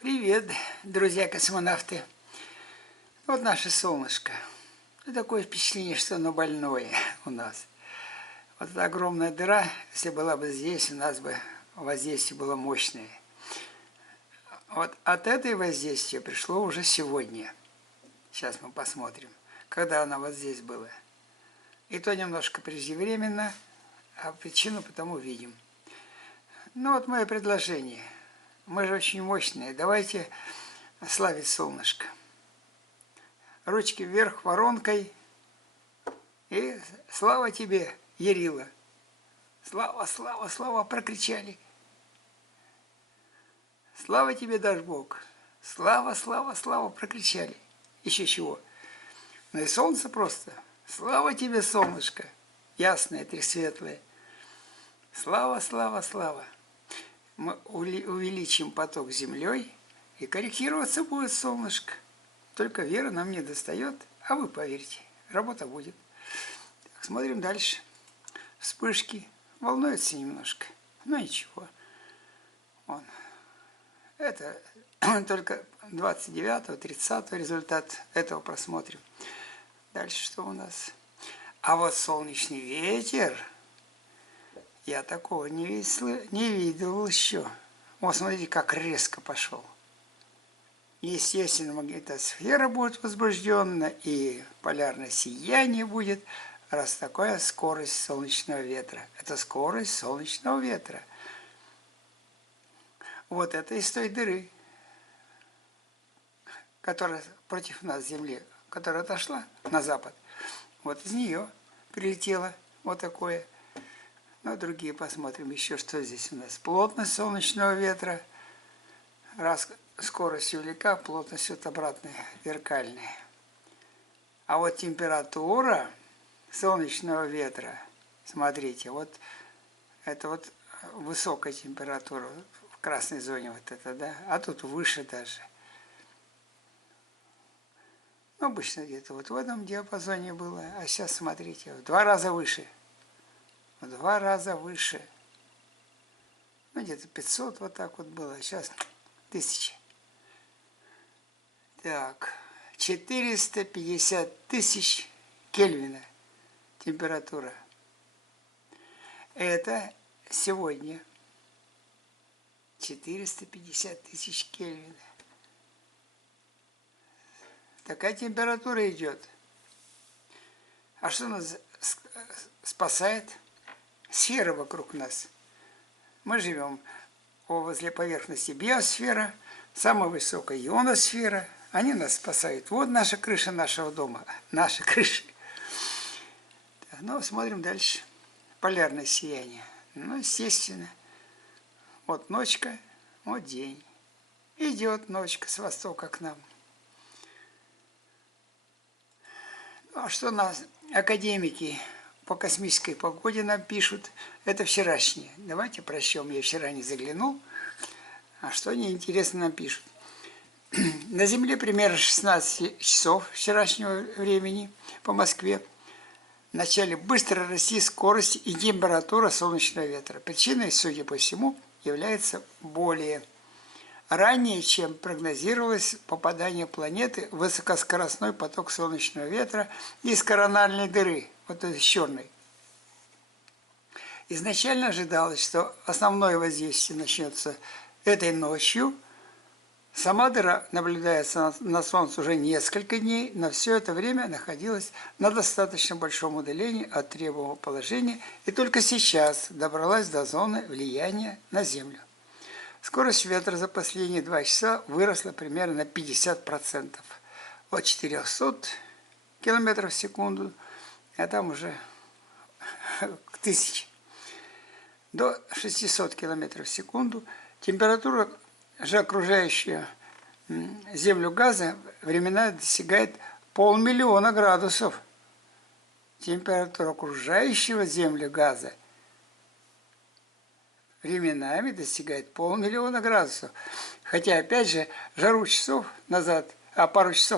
Привет, друзья-космонавты. Вот наше солнышко. И такое впечатление, что оно больное у нас. Вот эта огромная дыра, если была бы здесь, у нас бы воздействие было мощное. Вот от этой воздействия пришло уже сегодня. Сейчас мы посмотрим, когда оно вот здесь было. И то немножко преждевременно, а причину потому видим. Ну вот мое предложение. Мы же очень мощные. Давайте славить солнышко. Ручки вверх воронкой. И слава тебе, Ярила. Слава, слава, слава, прокричали. Слава тебе, дашь Бог. Слава, слава, слава, прокричали. Еще чего. Ну и солнце просто. Слава тебе, солнышко. Ясное, тресветлое. Слава, слава, слава. Мы увеличим поток землей, и корректироваться будет солнышко. Только вера нам не достает, а вы поверьте, работа будет. Так, смотрим дальше. Вспышки. Волнуется немножко, но ничего. Вон. Это только 29-30 результат этого просмотрим. Дальше что у нас? А вот солнечный ветер, я такого не видел еще. Вот смотрите, как резко пошел. Естественно, магнитосфера будет возбуждена, и полярное сияние будет, раз такая скорость солнечного ветра. Это скорость солнечного ветра. Вот это из той дыры, которая против нас, Земли, которая отошла на запад. Вот из нее прилетело вот такое. Ну, другие посмотрим еще, что здесь у нас. Плотность солнечного ветра. Раз скорость велика, плотность вот обратная, зеркальная. А вот температура солнечного ветра, смотрите, вот это вот высокая температура в красной зоне вот это, да, а тут выше даже. Ну, обычно где-то вот в этом диапазоне было, а сейчас, смотрите, в 2 раза выше. В 2 раза выше. Ну, где-то 500 вот так вот было, а сейчас 1000. Так, 450 тысяч Кельвина температура. Это сегодня 450 тысяч Кельвина. Такая температура идет. А что нас спасает? Сфера вокруг нас. Мы живем возле поверхности биосфера, самая высокая ионосфера. Они нас спасают. Вот наша крыша нашего дома. Наша крыша. Ну, смотрим дальше. Полярное сияние. Ну, естественно. Вот ночка, вот день. Идет ночка с востока к нам. Ну, а что нас академики по космической погоде нам пишут? Это вчерашнее. Давайте прочтем. Я вчера не заглянул. А что они интересно нам пишут? На Земле примерно 16 часов вчерашнего времени по Москве начали быстро расти скорость и температура солнечного ветра. Причиной, судя по всему, является более ранее, чем прогнозировалось, попадание планеты в высокоскоростной поток солнечного ветра из корональной дыры, вот этой черной. Изначально ожидалось, что основное воздействие начнется этой ночью. Сама дыра наблюдается на Солнце уже несколько дней, но все это время находилась на достаточно большом удалении от требуемого положения и только сейчас добралась до зоны влияния на Землю. Скорость ветра за последние 2 часа выросла примерно на 50%. От 400 км в секунду, а там уже к 1000, до 600 км в секунду. Температура же окружающая Землю газа временами достигает 500 000 градусов. Температура окружающего Землю газа временами достигает 500 000 градусов. Хотя, опять же, пару часов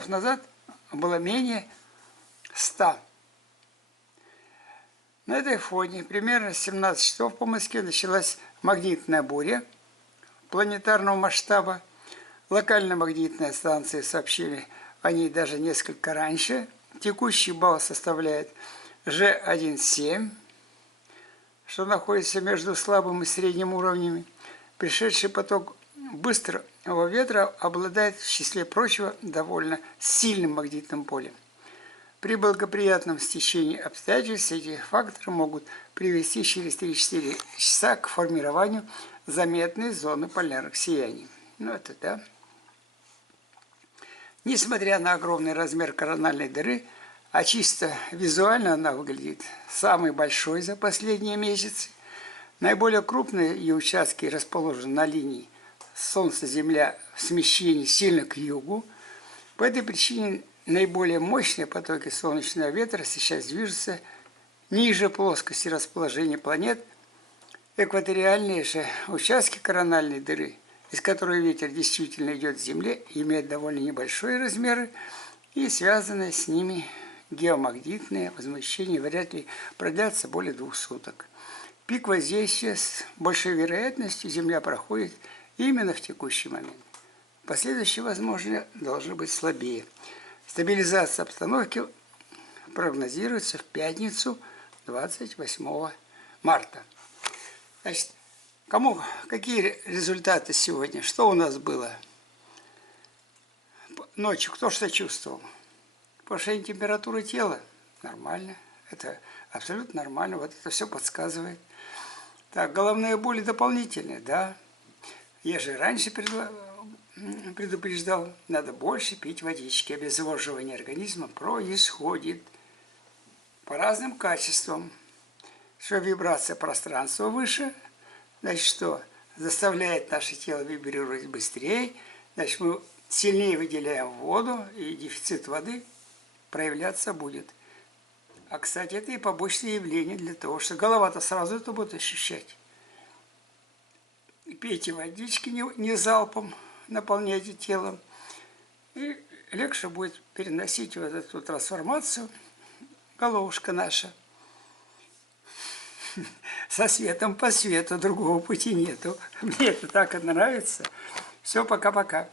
назад было менее 100. На этой фоне примерно в 17 часов по Москве началась магнитная буря планетарного масштаба. Локально-магнитные станции сообщили о ней даже несколько раньше. Текущий балл составляет G1,7, что находится между слабым и средним уровнями. Пришедший поток быстрого ветра обладает, в числе прочего, довольно сильным магнитным полем. При благоприятном стечении обстоятельств эти факторы могут привести через 3-4 часа к формированию заметной зоны полярных сияний. Ну это да. Несмотря на огромный размер корональной дыры, а чисто визуально она выглядит самой большой за последние месяцы, наиболее крупные ее участки расположены на линии Солнце-Земля в смещении сильно к югу. По этой причине наиболее мощные потоки солнечного ветра сейчас движутся ниже плоскости расположения планет. Экваториальные же участки корональной дыры, из которой ветер действительно идет с Земли, имеют довольно небольшие размеры, и связанные с ними геомагнитные возмущения вряд ли продлятся более 2 суток. Пик воздействия с большой вероятностью Земля проходит именно в текущий момент. Последующие, возможно, должны быть слабее. Стабилизация обстановки прогнозируется в пятницу, 28 марта. Значит, какие результаты сегодня? Что у нас было? Ночью кто что чувствовал? Повышение температуры тела? Нормально. Это абсолютно нормально. Вот это все подсказывает. Так, головные боли дополнительные, да. Я же раньше предупреждал, надо больше пить водички. Обезвоживание организма происходит по разным качествам. Что вибрация пространства выше, значит, что заставляет наше тело вибрировать быстрее, значит, мы сильнее выделяем воду, и дефицит воды проявляться будет. А, кстати, это и побочные явления для того, что голова-то сразу это будет ощущать. Пейте водички не залпом, наполняйте телом, и легче будет переносить вот эту трансформацию головушка наша. Со светом по свету, другого пути нету. Мне это так и нравится. Все, пока-пока.